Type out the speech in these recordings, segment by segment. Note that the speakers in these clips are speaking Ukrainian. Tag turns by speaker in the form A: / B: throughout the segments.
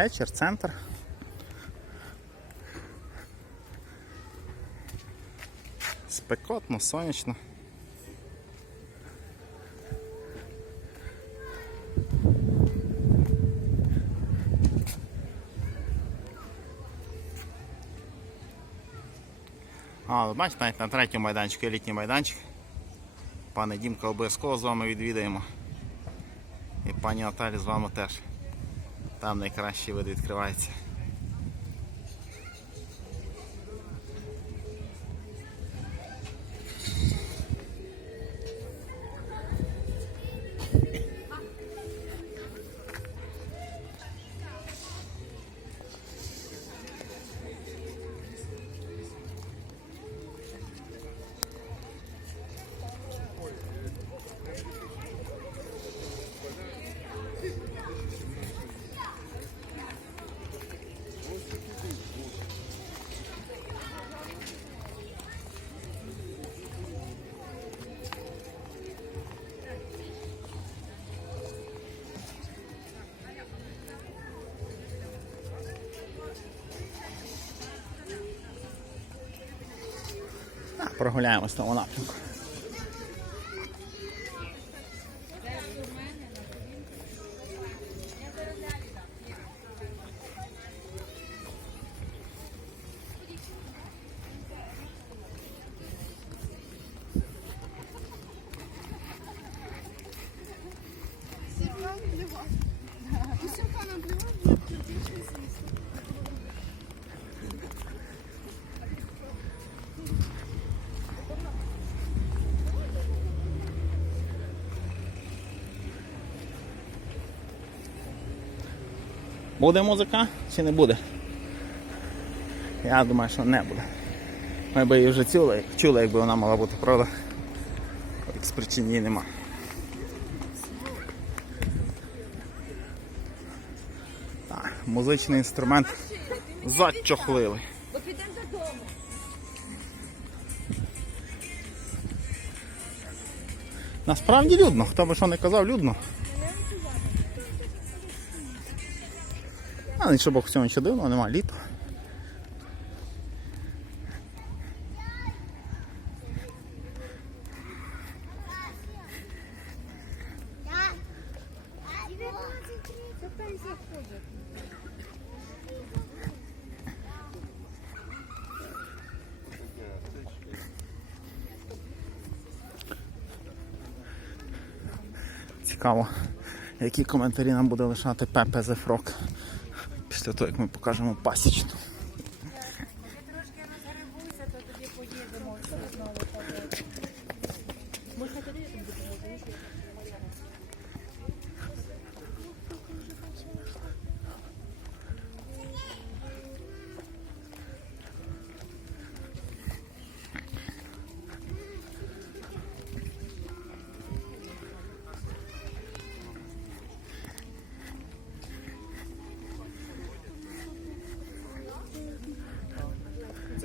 A: Вечір, центр. Спекотно, сонячно. А, бачите, навіть на третьому майданчику є літній майданчик. Пане Дімка обов'язково з вами відвідаємо. І пані Наталі з вами теж. Там найкращі види відкривається. Прогуляємось в тому напрямку. Буде музика чи не буде? Я думаю, що не буде. Ми б її вже чули, чули, якби вона мала бути, правда? З причин її нема. Так, музичний інструмент
B: додому.
A: Насправді людно, хто би що не казав, людно. А нічого Бог в цьому нічого дивного, нема літо. Цікаво, які коментарі нам буде лишати Пепе Зефрок після того, як ми покажемо пасічну.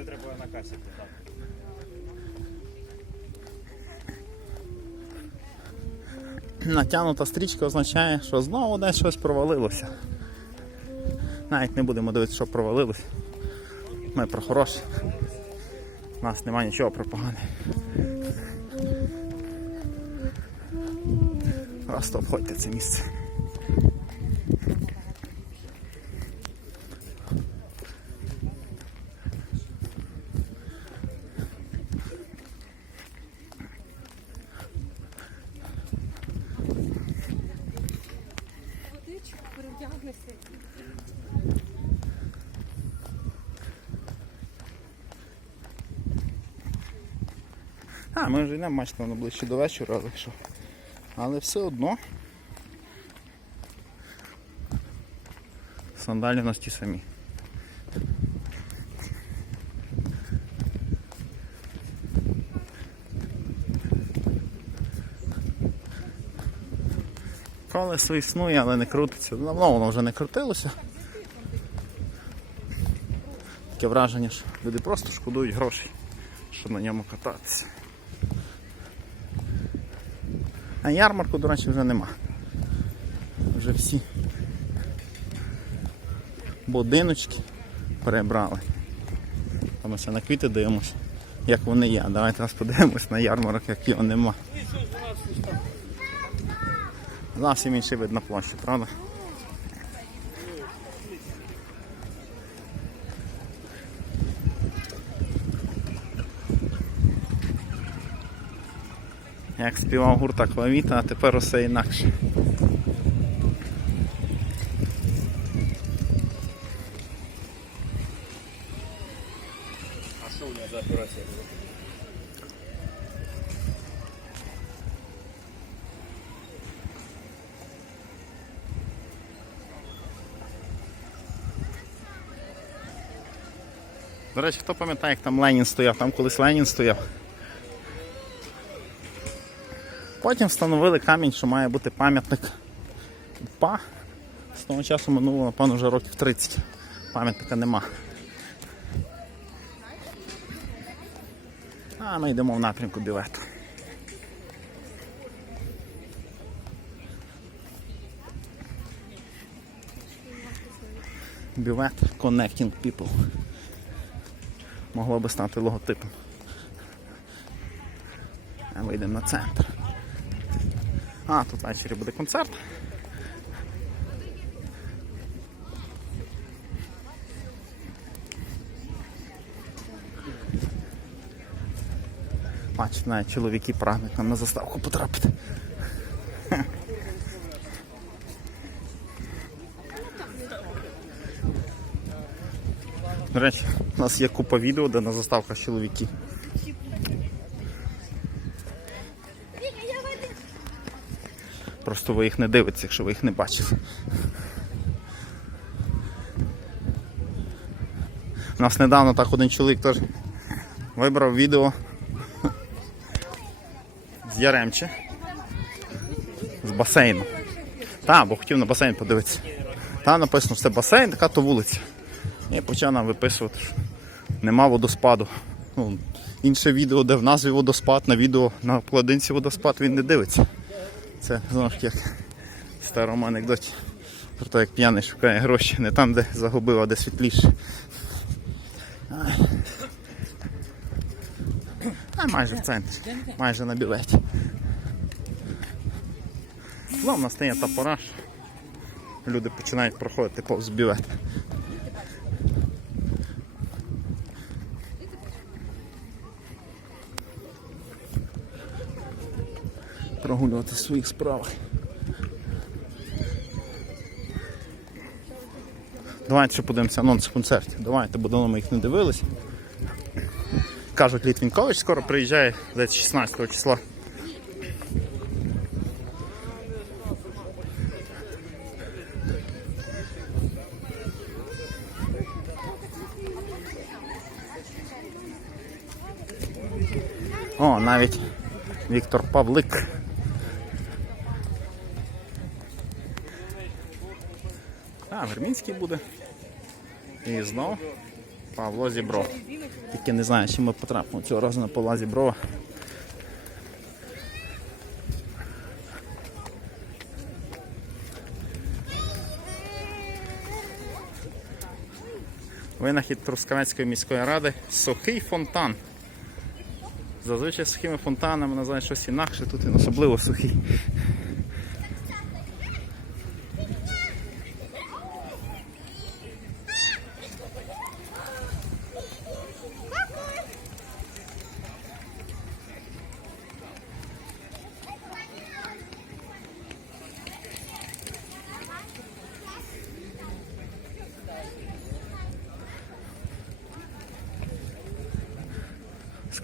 C: Треба на касі так.
A: Натягнута стрічка означає, що знову десь щось провалилося. Навіть не будемо дивитися, що провалилось. Ми про хороше. У нас немає нічого про погане. Просто обходьте це місце. А, ми вже йдемо, бачите, воно ближче до вечора, але що. Але все одно. Сандалі у нас ті самі. Колесо існує, але не крутиться. Давно воно вже не крутилося. Таке враження, що люди просто шкодують грошей, щоб на ньому кататися. А ярмарку, до речі, вже нема. Вже всі будиночки прибрали. Там ось на квіти дивимося, як вони є. Давайте зараз подивимось на ярмарок, як його нема. Зовсім інший вид на площу, правда? Як співав гурт Аквавіта, а тепер усе інакше.
C: А що у нього за операція
A: До речі, хто пам'ятає, як там Ленін стояв? Там колись Ленін стояв. Потім встановили камінь, що має бути пам'ятник УПА. З того часу минуло, напевно, вже років 30. Пам'ятника нема. А ми йдемо в напрямку білету. Бювет Connecting People. Могло би стати логотипом. Вийдемо на центр. А, тут ввечері буде концерт. Бачите, навіть чоловіки прагнуть нам на заставку потрапити. До речі, у нас є купа відео, де на заставках чоловіки. Просто ви їх не дивитеся, якщо ви їх не бачили. У нас недавно так один чоловік теж вибрав відео з Яремче. З басейну. Так, бо хотів на басейн подивитися. Там написано, що це басейн, така то вулиця. І почав нам виписувати, що нема водоспаду. Ну, інше відео, де в назві водоспад, на відео на вкладинці водоспад він не дивиться. Це знову ж як в старому анекдоті. Про те, як п'яний шукає гроші не там, де загубив, а де світліше. А майже в центрі, майже на білеті. Знову настає та пора. Люди починають проходити повз білет. Прогулювати в своїх справах. Давайте ще подивимося анонс концертів. Давайте, бо давно ми їх не дивилися. Кажуть, Літвінкович скоро приїжджає десь 16 числа. О, навіть Віктор Павлик. А, буде. І знов Павло Зібров. Тільки не знаю, чи ми потрапимо цього разу на Павла Зіброва. Винахід Трускавецької міської ради сухий фонтан. Зазвичай сухими фонтанами називають щось інакше, тут він особливо сухий.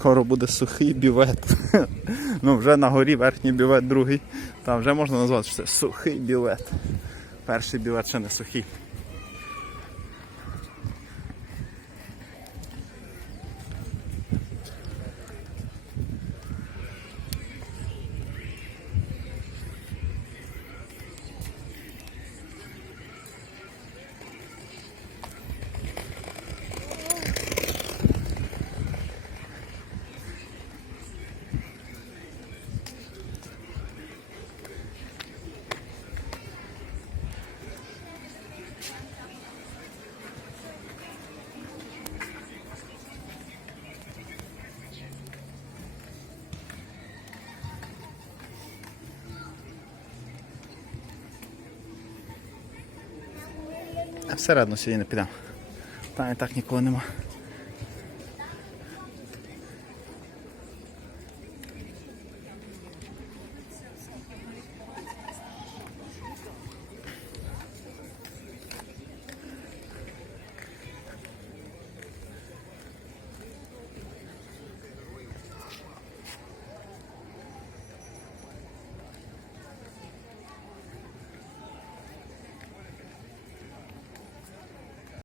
A: Скоро буде сухий бівет. ну вже на горі верхній бівет, другий. Там вже можна назвати, що це сухий бівет. Перший бівет ще не сухий. Всередину сьогодні не підемо. Там і так нікого нема.